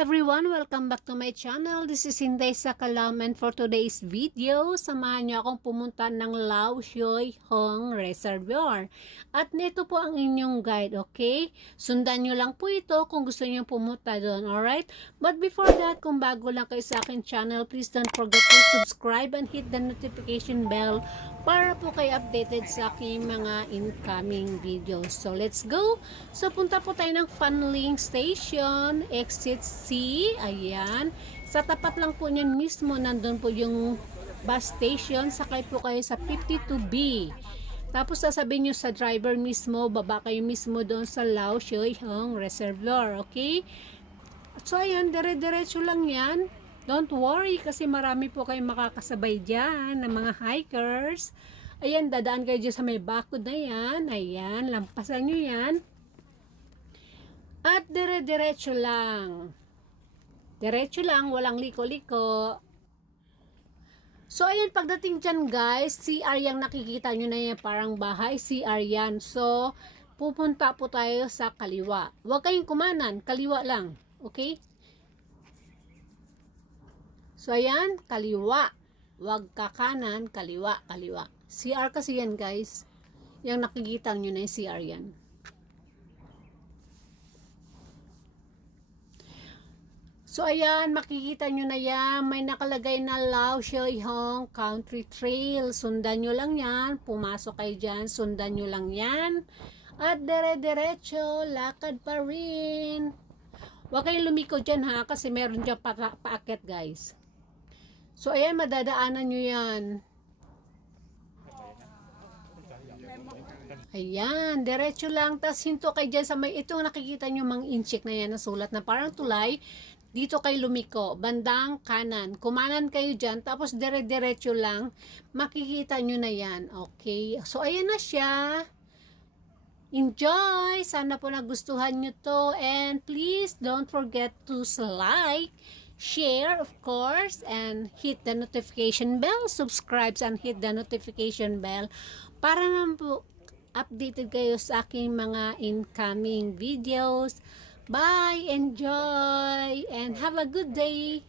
everyone, welcome back to my channel. This is Inday Sakalam, and for today's video, samahan niyo akong pumunta ng Lao Shui Hong Reservoir. At nito po ang inyong guide, okay? Sundan niyo lang po ito kung gusto niyo pumunta doon, alright? But before that, kung bago lang kayo sa akin channel, please don't forget to subscribe and hit the notification bell para po kayo updated sa aking mga incoming videos. So let's go! So punta po tayo ng Fanling Station, exit C, ayan. Sa tapat lang po niyan mismo, nandun po yung bus station, sakay po kayo sa 52B. Tapos sasabihin nyo sa driver mismo, baba kayo mismo doon sa Lao Shui Hong Reservoir, okay? So ayan, dire-diretso lang yan. Don't worry kasi marami po kayong makakasabay dyan ng mga hikers. Ayan, dadaan kayo dyan sa may bakod na yan. Ayan, lampasan nyo yan. At dire-diretso lang. Diretso lang, walang liko-liko. So, ayan, pagdating dyan guys, CR yung nakikita nyo na yan, parang bahay, CR yan. So, pupunta po tayo sa kaliwa. Huwag kayong kumanan, kaliwa lang. Okay? So, ayan, kaliwa. Huwag kakanan, kaliwa, kaliwa. CR kasi yan guys. Yung nakikita nyo na yung CR yan. So, ayan, makikita nyo na yan. May nakalagay na Lao Shui Hong Country Trail. Sundan nyo lang yan. Pumasok kayo dyan. Sundan nyo lang yan. At dire-diretso, lakad pa rin. Huwag kayong lumiko dyan ha, kasi meron dyan paakyat guys. So, ayan, madadaanan nyo yan. Ayan, diretso lang. Tapos hinto kayo dyan sa may, itong nakikita nyo mga inchik na yan, nasulat na parang tulay. Dito kayo lumiko, bandang kanan. Kumanan kayo dyan, tapos dire-diretso lang. Makikita nyo na yan. Okay, so ayan na siya. Enjoy! Sana po nagustuhan nyo to. And please don't forget to like, share of course, and hit the notification bell. Subscribe and hit the notification bell para naman po updated kayo sa aking mga incoming videos. Bye, enjoy, and have a good day.